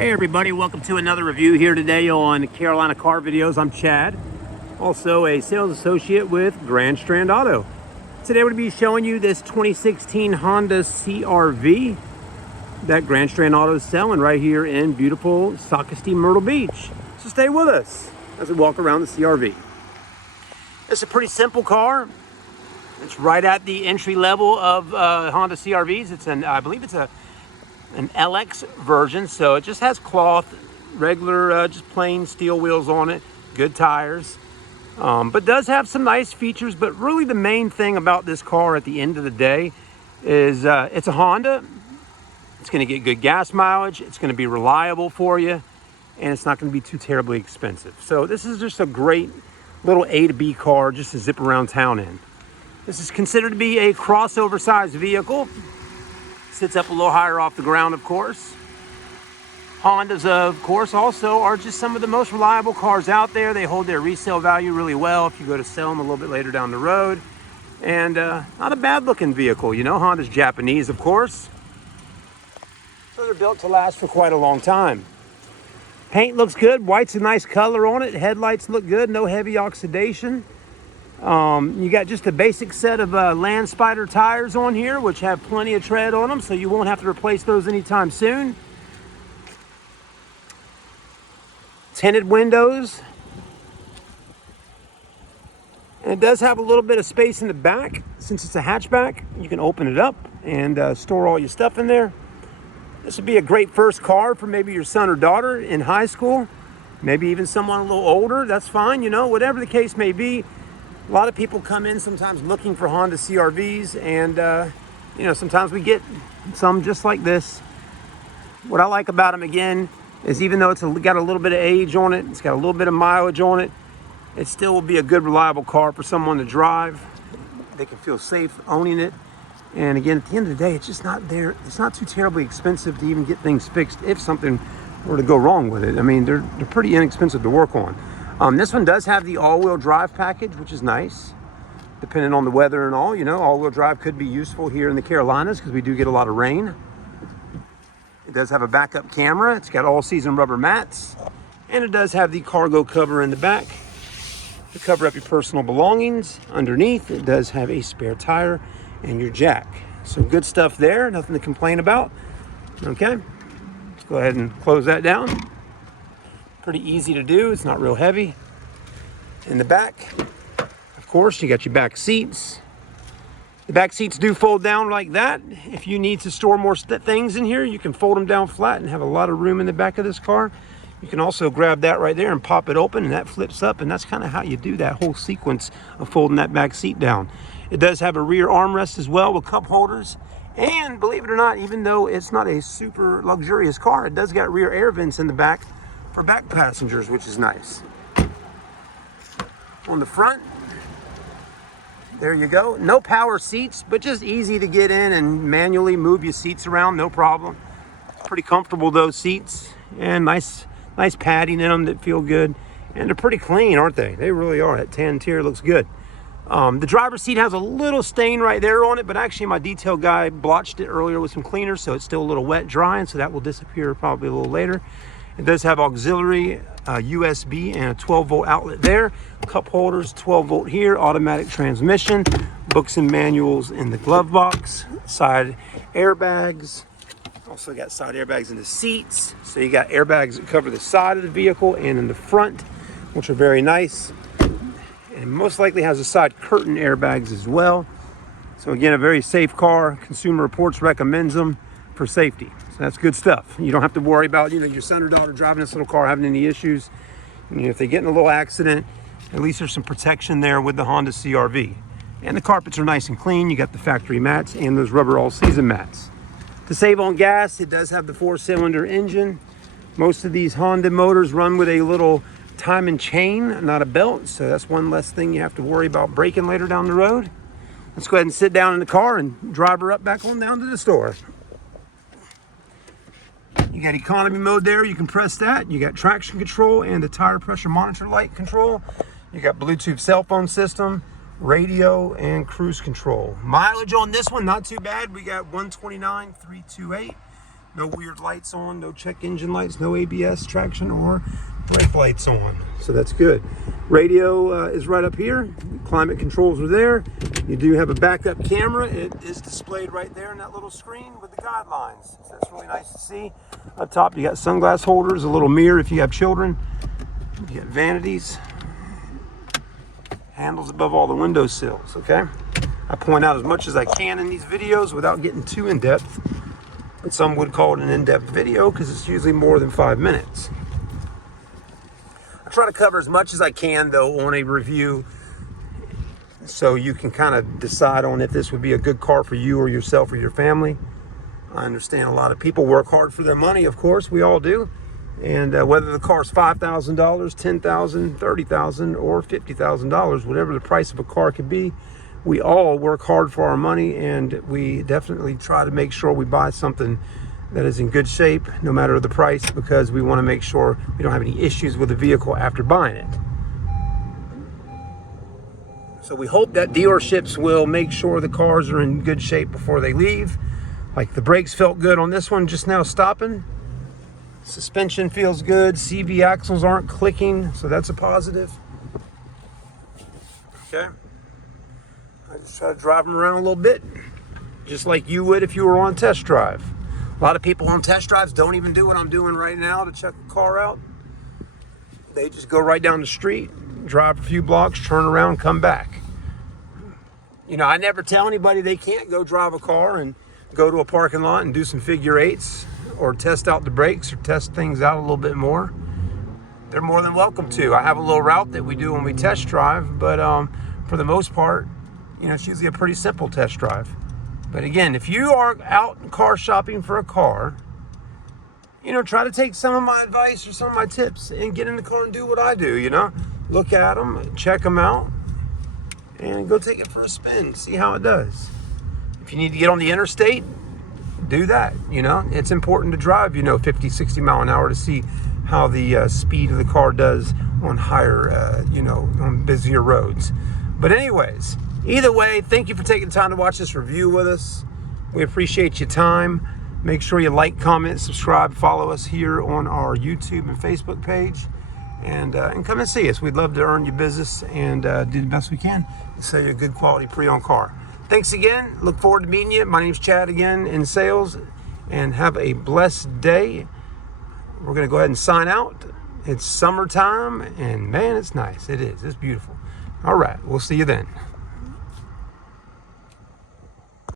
Hey everybody, welcome to another review here today on Carolina Car Videos. I'm Chad, also a sales associate with Grand Strand Auto. Today we're going to be showing you this 2016 Honda CR-V that Grand Strand Auto is selling right here in beautiful Socastee Myrtle Beach. So stay with us as we walk around the CR-V. It's a pretty simple car. It's right at the entry level of Honda CR-Vs. It's I believe it's an LX version, so it just has cloth, regular, just plain steel wheels on it, good tires, but does have some nice features. But really the main thing about this car at the end of the day is it's a Honda. It's going to get good gas mileage, it's going to be reliable for you, and it's not going to be too terribly expensive. So this is just a great little A to B car just to zip around town in. This is considered to be a crossover size vehicle. Sits up a little higher off the ground, of course. Hondas, of course, also are just some of the most reliable cars out there. They hold their resale value really well if you go to sell them a little bit later down the road. And not a bad looking vehicle, you know. Honda's Japanese, of course. So they're built to last for quite a long time. Paint looks good. White's a nice color on it. Headlights look good. No heavy oxidation. You got just a basic set of Land Spider tires on here, which have plenty of tread on them, so you won't have to replace those anytime soon. Tinted windows. And it does have a little bit of space in the back. Since it's a hatchback, you can open it up and store all your stuff in there. This would be a great first car for maybe your son or daughter in high school, maybe even someone a little older. That's fine, you know, whatever the case may be. A lot of people come in sometimes looking for Honda CR-Vs, and you know, sometimes we get some just like this. What I like about them, again, is even though it's got a little bit of age on it, it's got a little bit of mileage on it, it still will be a good, reliable car for someone to drive. They can feel safe owning it. And again, at the end of the day, it's just not there. It's not too terribly expensive to even get things fixed if something were to go wrong with it. I mean, they're pretty inexpensive to work on. This one does have the all-wheel drive package, which is nice, depending on the weather and all. You know, all-wheel drive could be useful here in the Carolinas because we do get a lot of rain. It does have a backup camera. It's got all-season rubber mats, and it does have the cargo cover in the back to cover up your personal belongings. Underneath, it does have a spare tire and your jack. So good stuff there, nothing to complain about. Okay, let's go ahead and close that down. Pretty easy to do, it's not real heavy. In the back, of course, you got your back seats. The back seats do fold down like that. If you need to store more things in here, you can fold them down flat and have a lot of room in the back of this car. You can also grab that right there and pop it open, and that flips up, and that's kind of how you do that whole sequence of folding that back seat down. It does have a rear armrest as well with cup holders. And believe it or not, even though it's not a super luxurious car, it does got rear air vents in the back for back passengers, which is nice. On the front, there you go. No power seats, but just easy to get in and manually move your seats around, no problem. Pretty comfortable, those seats, and nice padding in them that feel good. And they're pretty clean, aren't they? They really are. That tan interior looks good. The driver's seat has a little stain right there on it, but actually my detail guy blotched it earlier with some cleaner, so it's still a little wet drying, so that will disappear probably a little later. It does have auxiliary USB and a 12-volt outlet there. Cup holders, 12-volt here, automatic transmission, books and manuals in the glove box, side airbags. Also got side airbags in the seats. So you got airbags that cover the side of the vehicle and in the front, which are very nice. And most likely has a side curtain airbags as well. So again, a very safe car. Consumer Reports recommends them for safety. So that's good stuff. You don't have to worry about, you know, your son or daughter driving this little car having any issues. You know, if they get in a little accident, at least there's some protection there with the Honda CR-V. And the carpets are nice and clean. You got the factory mats and those rubber all-season mats. To save on gas, it does have the 4-cylinder engine. Most of these Honda motors run with a little time and chain, not a belt. So that's one less thing you have to worry about breaking later down the road. Let's go ahead and sit down in the car and drive her up back on down to the store. You got economy mode there, you can press that. You got traction control and the tire pressure monitor light control. You got Bluetooth cell phone system, radio, and cruise control. Mileage on this one, not too bad. We got 129,328. No weird lights on, no check engine lights, no ABS traction or brake lights on. So that's good. Radio is right up here. Climate controls are there. You do have a backup camera. It is displayed right there in that little screen with the guidelines. So that's really nice to see. Up top, you got sunglass holders, a little mirror if you have children. You got vanities. Handles above all the window sills, okay? I point out as much as I can in these videos without getting too in-depth. But some would call it an in-depth video because it's usually more than 5 minutes. I try to cover as much as I can though on a review so you can kind of decide on if this would be a good car for you or yourself or your family. I understand a lot of people work hard for their money, of course, we all do. And whether the car's $5,000, $10,000, $30,000, or $50,000, whatever the price of a car could be, we all work hard for our money, and we definitely try to make sure we buy something that is in good shape, no matter the price, because we want to make sure we don't have any issues with the vehicle after buying it. So we hope that dealerships will make sure the cars are in good shape before they leave. Like the brakes felt good on this one just now stopping. Suspension feels good. CV axles aren't clicking, so that's a positive. Okay. I just try to drive them around a little bit, just like you would if you were on a test drive. A lot of people on test drives don't even do what I'm doing right now to check a car out. They just go right down the street, drive a few blocks, turn around, come back. You know, I never tell anybody they can't go drive a car and go to a parking lot and do some figure eights or test out the brakes or test things out a little bit more. They're more than welcome to. I have a little route that we do when we test drive, but for the most part, you know, it's usually a pretty simple test drive. But again, if you are out car shopping for a car, you know, try to take some of my advice or some of my tips and get in the car and do what I do, you know. Look at them, check them out, and go take it for a spin. See how it does. If you need to get on the interstate, do that, you know. It's important to drive, you know, 50, 60 mile an hour to see how the speed of the car does on higher, you know, on busier roads. But anyways, either way, thank you for taking the time to watch this review with us. We appreciate your time. Make sure you like, comment, subscribe, follow us here on our YouTube and Facebook page. And come and see us. We'd love to earn your business and do the best we can to sell you a good quality pre-owned car. Thanks again. Look forward to meeting you. My name's Chad again in sales. And have a blessed day. We're going to go ahead and sign out. It's summertime and man, it's nice. It is. It's beautiful. All right. We'll see you then.